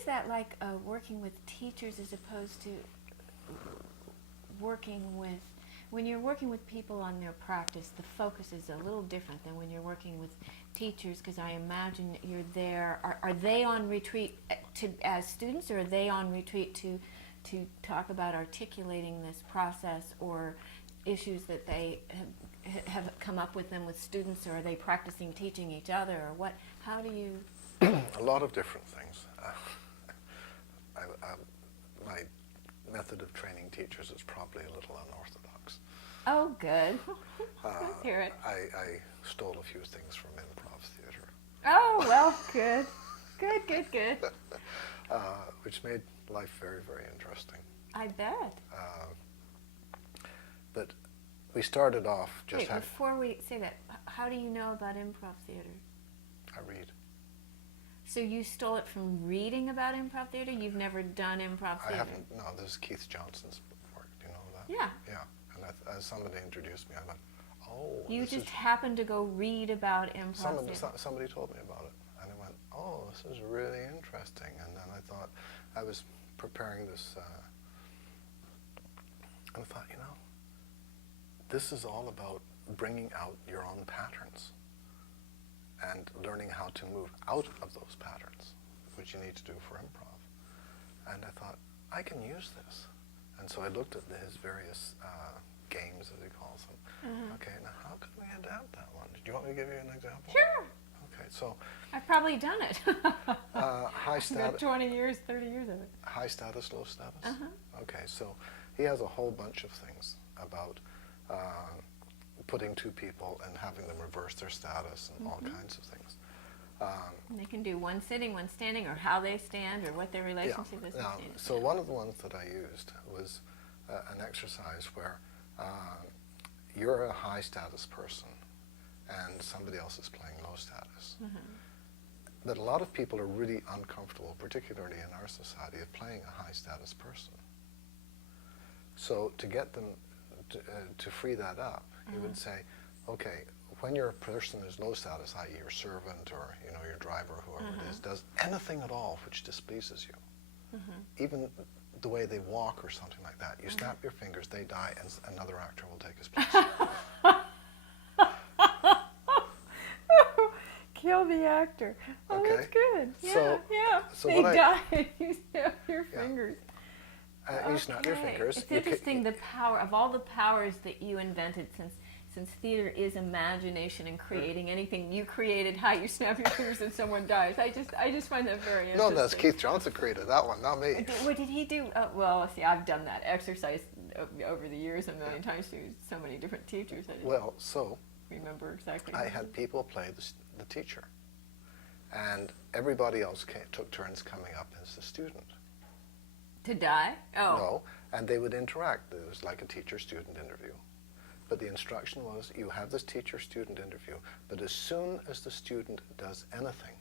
is that like working with teachers as opposed to working with, when you're working with people on their practice, the focus is a little different than when you're working with teachers, because I imagine you're there, are they on retreat as students, or are they on retreat to talk about articulating this process or issues that they have come up with them with students, or are they practicing teaching each other, or what? How do you? A lot of different things. My method of training teachers is probably a little unorthodox. Oh, good. Let's hear it. I stole a few things from improv theater. Oh, well, good. Good. Which made life very, very interesting. I bet. But we started off just Wait, before we say that, how do you know about improv theater? I read. So you stole it from reading about improv theater? You've never done improv theater? I haven't. No, this is Keith Johnson's work. Do you know that? Yeah. Yeah. And as somebody introduced me, I went, oh. You just happened to go read about improv theater. Somebody told me about it, and I went, oh, this is really interesting. And then I thought, I was preparing this, and I thought, you know, this is all about bringing out your own patterns and learning how to move out of those patterns, which you need to do for improv. And I thought, I can use this. And so I looked at his various games, as he calls them. Mm-hmm. Okay, now how can we adapt that one? Do you want me to give you an example? Sure. Okay, so... I've probably done it. High status... 20 years, 30 years of it. High status, low status? Uh-huh. Okay, so he has a whole bunch of things about putting two people and having them reverse their status and all kinds of things. They can do one sitting, one standing, or how they stand, or what their relationship is. Now, so one of the ones that I used was an exercise where you're a high status person and somebody else is playing low status. But a lot of people are really uncomfortable, particularly in our society, of playing a high status person. So to get them to free that up, you would say, okay, when your person is low status, i.e. your servant or your driver, whoever it is, does anything at all which displeases you, even the way they walk or something like that, you snap your fingers, they die, and another actor will take his place. Kill the actor. Oh, okay. That's good. Yeah, So they die. You snap your fingers. You snap your fingers. It's interesting the power of all the powers that you invented, since theater is imagination and creating anything. You created how you snap your fingers and someone dies. I just find that very interesting. No, that's Keith Johnson created that one, not me. What did he do? Well, see, I've done that exercise over the years a million times to so many different teachers. Well, so remember exactly. I had people play the teacher, and everybody else took turns coming up as the student. To die? Oh. No, and they would interact. It was like a teacher-student interview. But the instruction was, you have this teacher-student interview, but as soon as the student does anything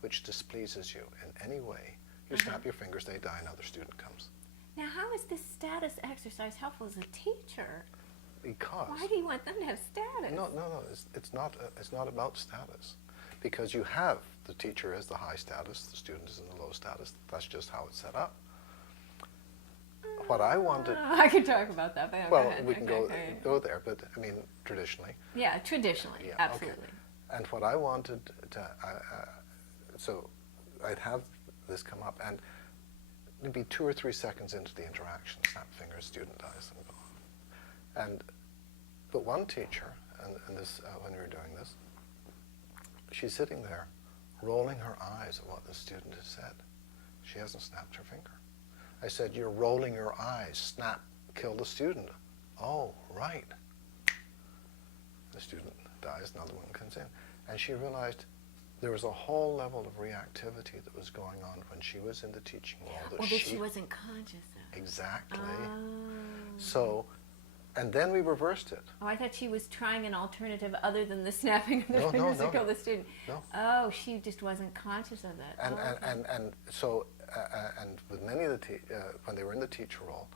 which displeases you in any way, you snap your fingers, they die, another student comes. Now, how is this status exercise helpful as a teacher? Because... Why do you want them to have status? No, it's not about status. Because you have the teacher as the high status, the student is in the low status. That's just how it's set up. What I wanted... I could talk about that, but well, we can go there, but I mean, traditionally. Yeah, traditionally, yeah, absolutely. Okay. And what I wanted to... so I'd have this come up, and it'd be 2 or 3 seconds into the interaction, snap fingers, student dies, and go on. But one teacher, and this when we were doing this, she's sitting there, rolling her eyes at what the student has said. She hasn't snapped her finger. I said, you're rolling your eyes. Snap, kill the student. Oh, right. The student dies, another one comes in. And she realized there was a whole level of reactivity that was going on when she was in the teaching role. That she wasn't conscious of. Exactly. So, and then we reversed it. Oh, I thought she was trying an alternative other than the snapping of the fingers to kill the student. No. Oh, she just wasn't conscious of that. And so, and with many of the when they were in the teacher role,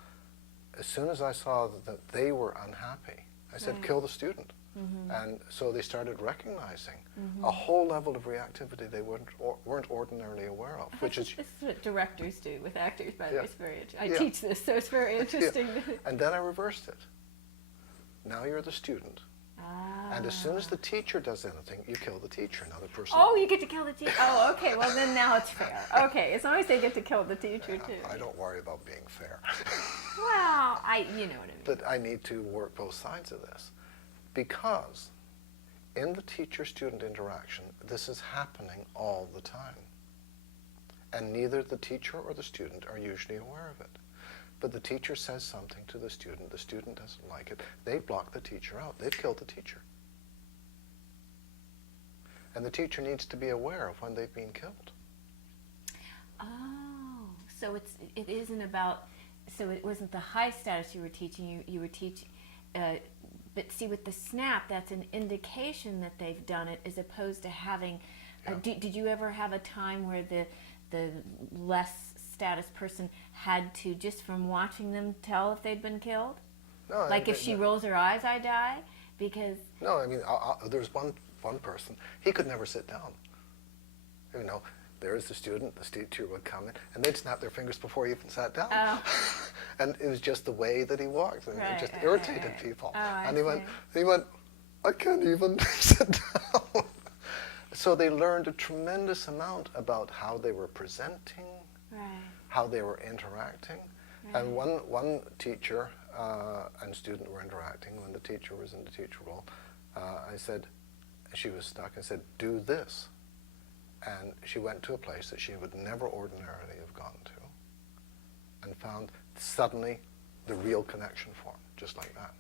as soon as I saw that they were unhappy, I said, Right. kill the student. And so they started recognizing a whole level of reactivity they weren't ordinarily aware of, which is... This is what directors do with actors, by the Yeah. way. It's very I Yeah. teach this, so it's very interesting. And then I reversed it. Now you're the student. And as soon as the teacher does anything, you kill the teacher. Now the person... Oh, you get to kill the teacher. Oh, okay. Well, then now it's fair. Okay, as long as they get to kill the teacher too. I don't worry about being fair. Well, you know what I mean. But I need to work both sides of this. Because in the teacher-student interaction, this is happening all the time. And neither the teacher or the student are usually aware of it. But the teacher says something to the student doesn't like it, they block the teacher out. They've killed the teacher. And the teacher needs to be aware of when they've been killed. Oh, so it isn't about, so it wasn't the high status you were teaching, you were teaching, but see with the snap, that's an indication that they've done it as opposed to having, Yeah. Did you ever have a time where the less status person had to, just from watching them, tell if they'd been killed? No, Like if she rolls her eyes, I die? Because... No, I mean, there's one person, he could never sit down. You know, there's the student, the teacher would come in, and they'd snap their fingers before he even sat down. Oh. And it was just the way that he walked, and Right, it just right, irritated right. people. Oh, I and see. he went, I can't even sit down. So they learned a tremendous amount about how they were presenting, Right. how they were interacting. Right. And one teacher and student were interacting. When the teacher was in the teacher role, I said, she was stuck, I said, do this. And she went to a place that she would never ordinarily have gone to, and found suddenly the real connection formed, just like that.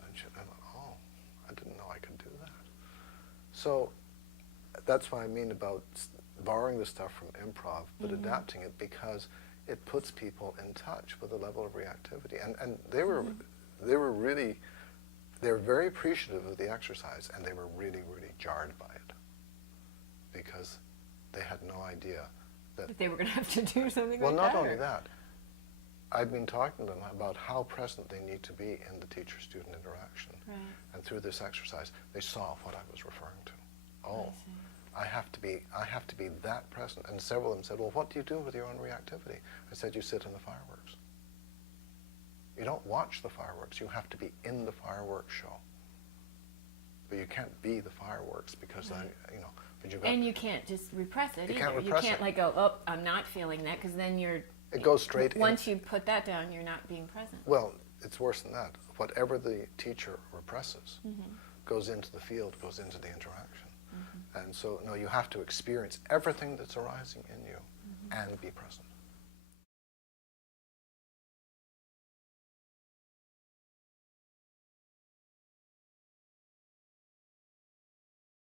And I thought, oh, I didn't know I could do that. So that's what I mean about borrowing the stuff from improv, but adapting it, because it puts people in touch with a level of reactivity. And they were really, they were very appreciative of the exercise, and they were really, really jarred by it, because they had no idea that they were going to have to do something well, like not that? only that, I've been talking to them about how present they need to be in the teacher-student interaction. Right. And through this exercise, they saw what I was referring to. Oh, I see. I have to be that present. And several of them said, well, what do you do with your own reactivity? I said, you sit in the fireworks. You don't watch the fireworks. You have to be in the fireworks show. But you can't be the fireworks, because Right. then, you know. But you've got, And you can't just repress it You either. can't repress you can't it. like go, oh, I'm not feeling that, because then you're... it goes straight in. Once you put that down, you're not being present. Well, it's worse than that. Whatever the teacher represses goes into the field, goes into the interaction. And so, no, you have to experience everything that's arising in you and be present.